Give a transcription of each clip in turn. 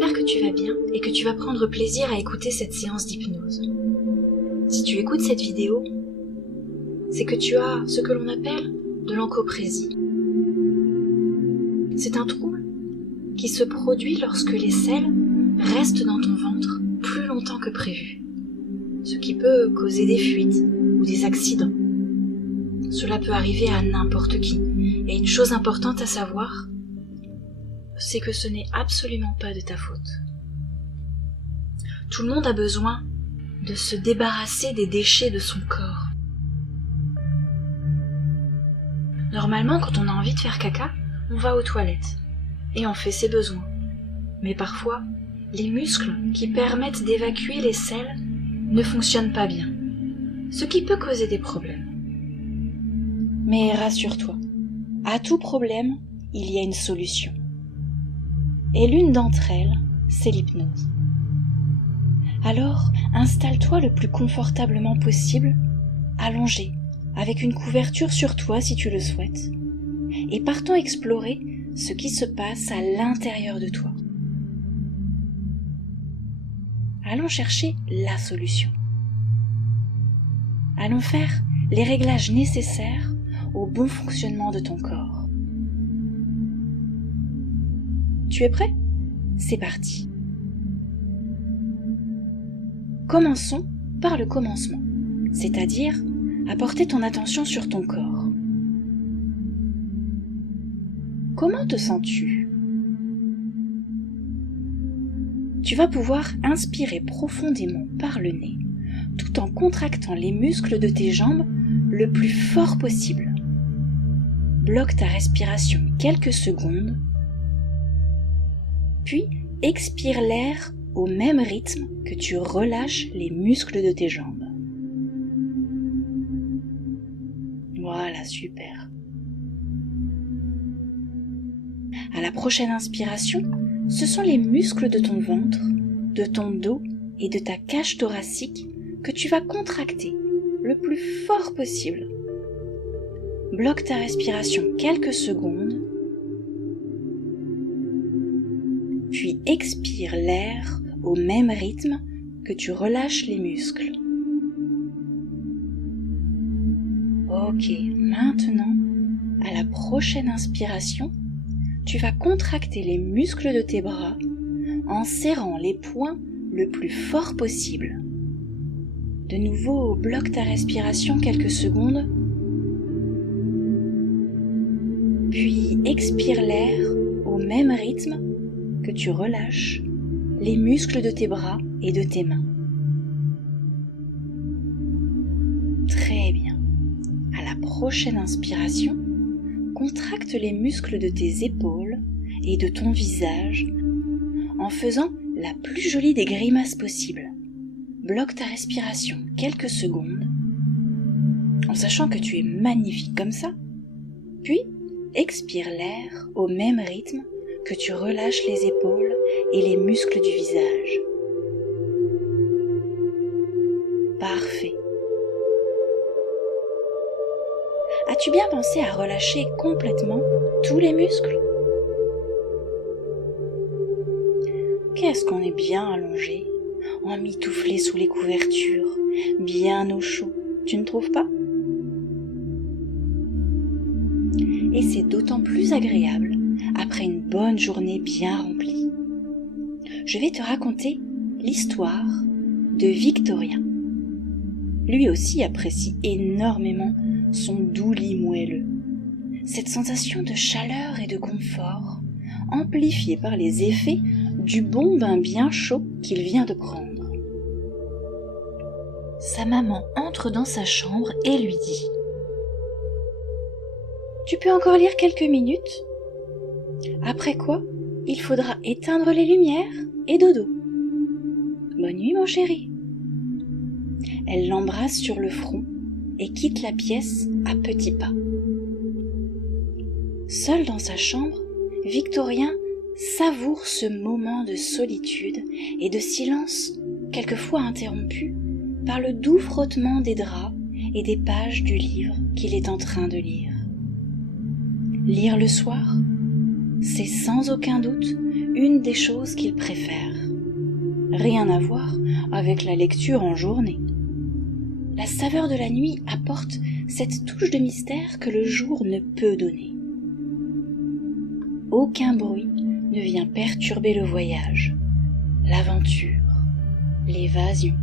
J'espère que tu vas bien et que tu vas prendre plaisir à écouter cette séance d'hypnose. Si tu écoutes cette vidéo, c'est que tu as ce que l'on appelle de l'encoprésie. C'est un trouble qui se produit lorsque les selles restent dans ton ventre plus longtemps que prévu, ce qui peut causer des fuites ou des accidents. Cela peut arriver à n'importe qui. Et une chose importante à savoir, c'est que ce n'est absolument pas de ta faute. Tout le monde a besoin de se débarrasser des déchets de son corps. Normalement, quand on a envie de faire caca, on va aux toilettes et on fait ses besoins. Mais parfois, les muscles qui permettent d'évacuer les selles ne fonctionnent pas bien, ce qui peut causer des problèmes. Mais rassure-toi, à tout problème, il y a une solution. Et l'une d'entre elles, c'est l'hypnose. Alors, installe-toi le plus confortablement possible, allongé, avec une couverture sur toi si tu le souhaites, et partons explorer ce qui se passe à l'intérieur de toi. Allons chercher la solution. Allons faire les réglages nécessaires au bon fonctionnement de ton corps. Tu es prêt ? C'est parti. Commençons par le commencement, c'est-à-dire à porter ton attention sur ton corps. Comment te sens-tu ? Tu vas pouvoir inspirer profondément par le nez, tout en contractant les muscles de tes jambes le plus fort possible. Bloque ta respiration quelques secondes, puis expire l'air au même rythme que tu relâches les muscles de tes jambes. Voilà, super. À la prochaine inspiration, ce sont les muscles de ton ventre, de ton dos et de ta cage thoracique que tu vas contracter le plus fort possible. Bloque ta respiration quelques secondes, puis expire l'air au même rythme que tu relâches les muscles. Ok, maintenant, à la prochaine inspiration, tu vas contracter les muscles de tes bras en serrant les poings le plus fort possible. De nouveau, bloque ta respiration quelques secondes, puis expire l'air au même rythme que tu relâches les muscles de tes bras et de tes mains. Très bien. À la prochaine inspiration, contracte les muscles de tes épaules et de ton visage en faisant la plus jolie des grimaces possibles. Bloque ta respiration quelques secondes en sachant que tu es magnifique comme ça. Puis, expire l'air au même rythme que tu relâches les épaules et les muscles du visage. Parfait. As-tu bien pensé à relâcher complètement tous les muscles ? Qu'est-ce qu'on est bien allongé, emmitouflé sous les couvertures, bien au chaud, tu ne trouves pas ? Et c'est d'autant plus agréable après une bonne journée bien remplie. Je vais te raconter l'histoire de Victorien. Lui aussi apprécie énormément son doux lit moelleux. Cette sensation de chaleur et de confort, amplifiée par les effets du bon bain bien chaud qu'il vient de prendre. Sa maman entre dans sa chambre et lui dit « Tu peux encore lire quelques minutes ? Après quoi, il faudra éteindre les lumières et dodo. Bonne nuit mon chéri. » Elle l'embrasse sur le front et quitte la pièce à petits pas. Seul dans sa chambre, Victorien savoure ce moment de solitude et de silence quelquefois interrompu par le doux frottement des draps et des pages du livre qu'il est en train de lire. Lire le soir, c'est sans aucun doute une des choses qu'il préfère. Rien à voir avec la lecture en journée. La saveur de la nuit apporte cette touche de mystère que le jour ne peut donner. Aucun bruit ne vient perturber le voyage, l'aventure, l'évasion.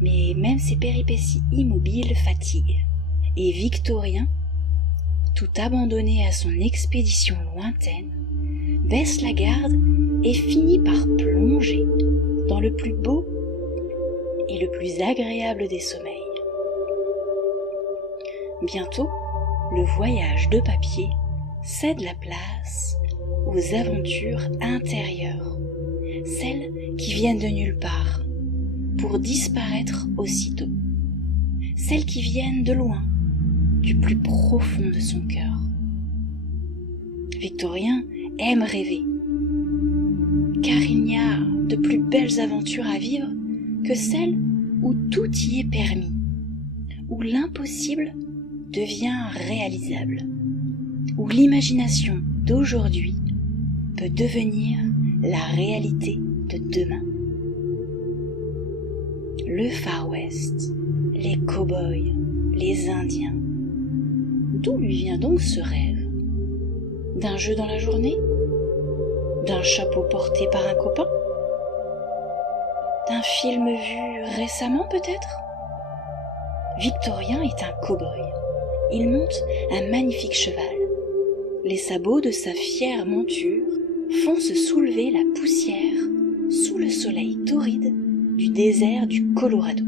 Mais même ces péripéties immobiles fatiguent, et Victorien, tout abandonné à son expédition lointaine, baisse la garde et finit par plonger dans le plus beau et le plus agréable des sommeils. Bientôt, le voyage de papier cède la place aux aventures intérieures, celles qui viennent de nulle part, pour disparaître aussitôt, celles qui viennent de loin, du plus profond de son cœur. Victorien aime rêver, car il n'y a de plus belles aventures à vivre que celles où tout y est permis, où l'impossible devient réalisable, où l'imagination d'aujourd'hui peut devenir la réalité de demain. Le Far West, les cow-boys, les Indiens. D'où lui vient donc ce rêve? D'un jeu dans la journée? D'un chapeau porté par un copain? D'un film vu récemment peut-être? Victorien est un cow-boy. Il monte un magnifique cheval. Les sabots de sa fière monture font se soulever la poussière sous le soleil torride du désert du Colorado.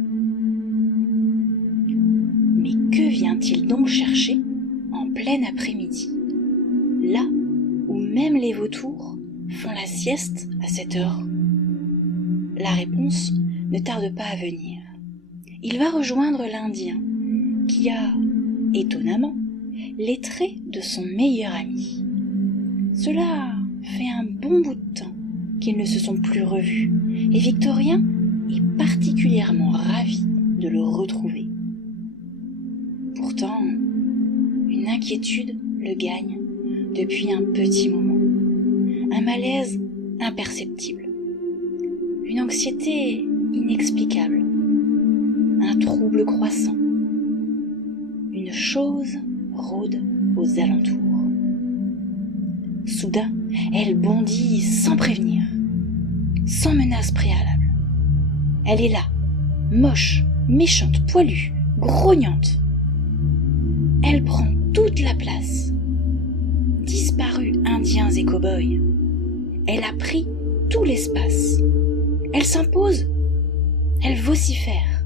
Mais que vient-il donc chercher en plein après-midi, là où même les vautours font la sieste à cette heure? La réponse ne tarde pas à venir. Il va rejoindre l'Indien, qui a, étonnamment, les traits de son meilleur ami. Cela fait un bon bout de temps qu'ils ne se sont plus revus, et Victorien est particulièrement ravi de le retrouver. Pourtant, une inquiétude le gagne depuis un petit moment, un malaise imperceptible, une anxiété inexplicable, un trouble croissant. Une chose rôde aux alentours. Soudain, elle bondit sans prévenir, sans menace préalable. Elle est là, moche, méchante, poilue, grognante. Elle prend toute la place. Disparus indiens et cow-boys, elle a pris tout l'espace. Elle s'impose, elle vocifère.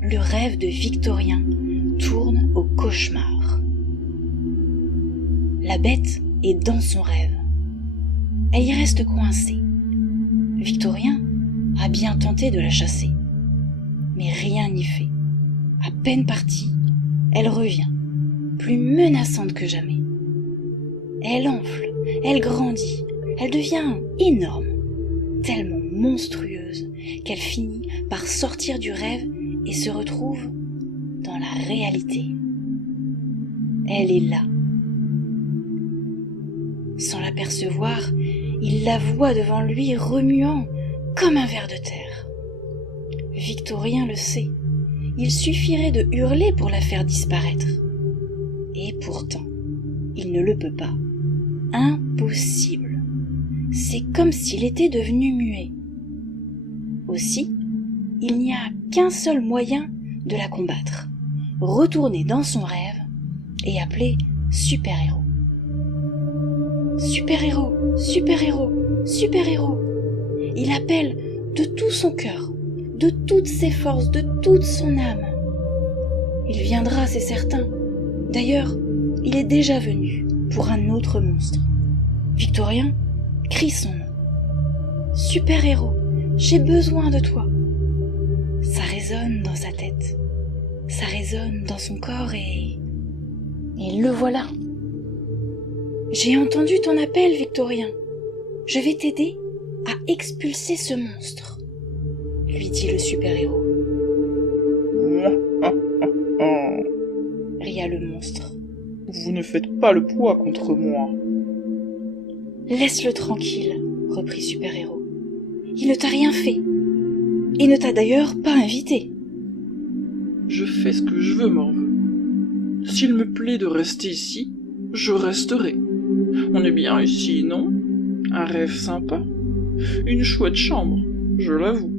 Le rêve de Victorien tourne au cauchemar. La bête est dans son rêve. Elle y reste coincée. Victorien a bien tenté de la chasser, mais rien n'y fait. À peine partie, elle revient, plus menaçante que jamais. Elle enfle, elle grandit, elle devient énorme, tellement monstrueuse qu'elle finit par sortir du rêve et se retrouve dans la réalité. Elle est là. Sans l'apercevoir, il la voit devant lui remuant comme un ver de terre. Victorien le sait, il suffirait de hurler pour la faire disparaître. Et pourtant, il ne le peut pas. Impossible. C'est comme s'il était devenu muet. Aussi, il n'y a qu'un seul moyen de la combattre. Retourner dans son rêve et appeler super-héros. Super-héros, super-héros, super-héros. Il appelle de tout son cœur, de toutes ses forces, de toute son âme. Il viendra, c'est certain. D'ailleurs, il est déjà venu pour un autre monstre. Victorien crie son nom. Super-héros, j'ai besoin de toi. Ça résonne dans sa tête, ça résonne dans son corps et le voilà. J'ai entendu ton appel, Victorien. Je vais t'aider à expulser ce monstre, lui dit le super-héros. Ria le monstre. Vous ne faites pas le poids contre moi. Laisse-le tranquille, reprit Super-Héros. Il ne t'a rien fait. Et ne t'a d'ailleurs pas invité. Je fais ce que je veux, Morveux. S'il me plaît de rester ici, je resterai. On est bien ici, non? Un rêve sympa? Une chouette chambre, je l'avoue.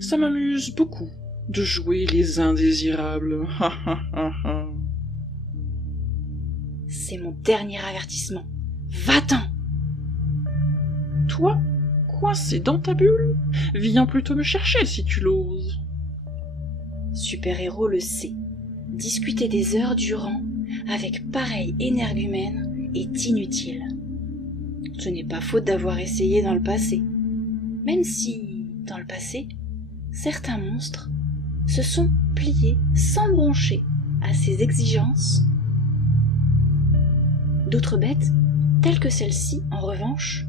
Ça m'amuse beaucoup de jouer les indésirables. C'est mon dernier avertissement. Va-t'en! Toi, coincé dans ta bulle, viens plutôt me chercher si tu l'oses. Super-Héros le sait. Discuter des heures durant avec pareil énergumène est inutile. Ce n'est pas faute d'avoir essayé dans le passé. Même si, dans le passé, certains monstres se sont pliés sans broncher à ses exigences. D'autres bêtes, telles que celle-ci, en revanche,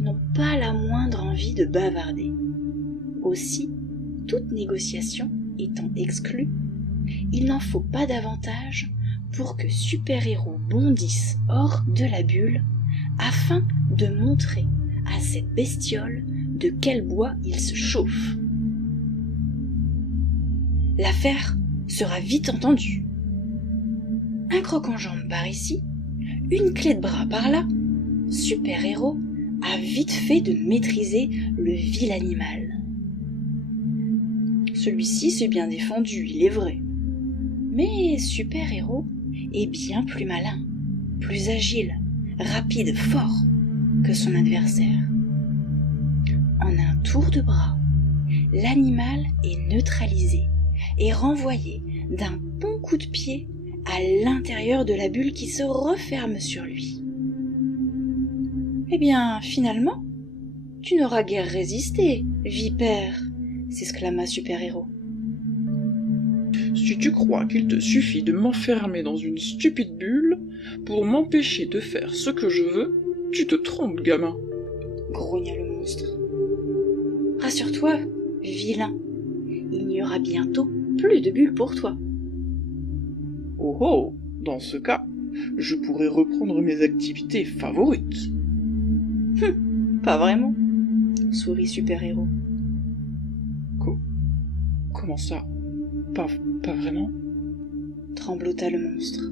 n'ont pas la moindre envie de bavarder. Aussi, toute négociation étant exclue, il n'en faut pas davantage pour que Super-Héros bondisse hors de la bulle afin de montrer à cette bestiole de quel bois il se chauffe. L'affaire sera vite entendue. Un croc-en-jambe par ici, une clé de bras par là, Super-Héros a vite fait de maîtriser le vil animal. Celui-ci s'est bien défendu, il est vrai. Mais Super-Héros est bien plus malin, plus agile, rapide, fort que son adversaire. En un tour de bras, l'animal est neutralisé et renvoyé d'un bon coup de pied à l'intérieur de la bulle qui se referme sur lui. Eh bien, finalement, tu n'auras guère résisté, vipère, s'exclama Super-Héros. Si tu crois qu'il te suffit de m'enfermer dans une stupide bulle pour m'empêcher de faire ce que je veux, tu te trompes, gamin, grogna le monstre. Rassure-toi, vilain, il n'y aura bientôt plus de bulles pour toi. Oh oh, dans ce cas, je pourrais reprendre mes activités favorites. Pas vraiment, sourit Super-Héros. Comment ça? Pas vraiment? Tremblota le monstre.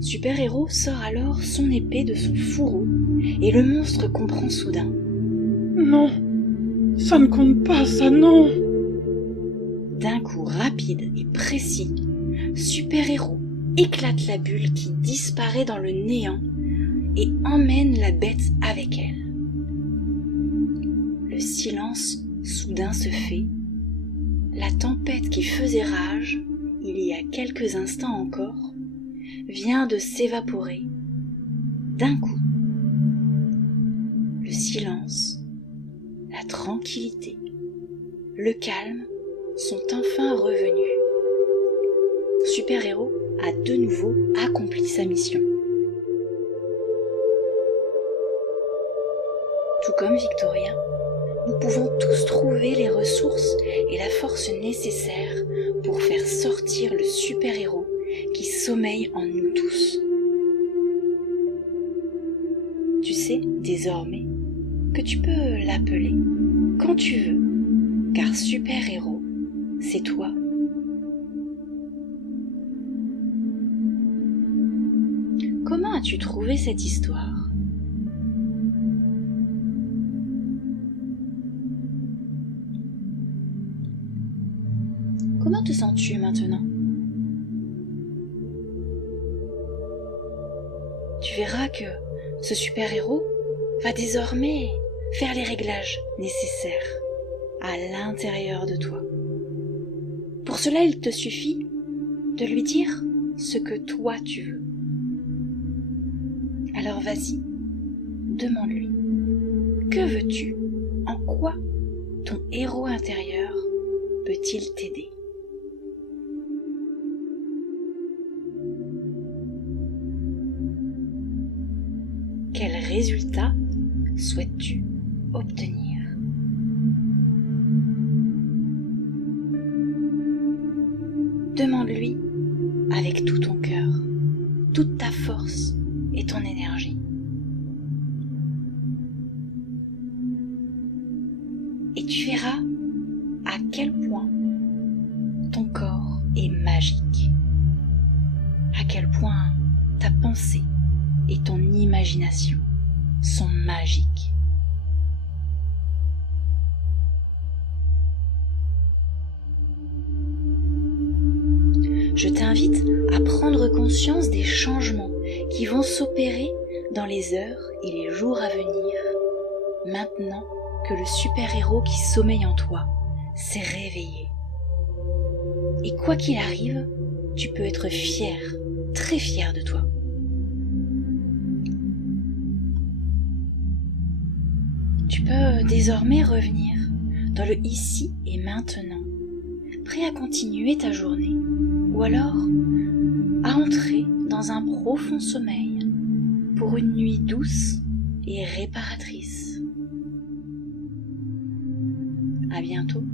Super-Héros sort alors son épée de son fourreau et le monstre comprend soudain. Non, ça ne compte pas, ça non! D'un coup rapide et précis, Super-Héros éclate la bulle qui disparaît dans le néant et emmène la bête avec elle. Le silence soudain se fait. La tempête qui faisait rage, il y a quelques instants encore, vient de s'évaporer. D'un coup, le silence, la tranquillité, le calme sont enfin revenus. Super-Héros a de nouveau accompli sa mission. Tout comme Victorien, nous pouvons tous trouver les ressources et la force nécessaires pour faire sortir le super-héros qui sommeille en nous tous. Tu sais désormais que tu peux l'appeler quand tu veux, car super-héros, c'est toi. Comment as-tu trouvé cette histoire ? Comment te sens-tu maintenant ? Tu verras que ce super-héros va désormais faire les réglages nécessaires à l'intérieur de toi. Pour cela, il te suffit de lui dire ce que toi tu veux. Alors vas-y, demande-lui. Que veux-tu ? En quoi ton héros intérieur peut-il t'aider ? Quel résultat souhaites-tu obtenir ? Demande-lui avec tout ton cœur, toute ta force et ton énergie. et tu verras à quel point ton corps est magique, à quel point ta pensée et ton imagination sont magiques. Je t'invite à prendre conscience des changements qui vont s'opérer dans les heures et les jours à venir, maintenant que le super-héros qui sommeille en toi s'est réveillé. Et quoi qu'il arrive, tu peux être fier, très fier de toi. Tu peux désormais revenir dans le ici et maintenant, prêt à continuer ta journée, ou alors à entrer dans un profond sommeil pour une nuit douce et réparatrice. À bientôt.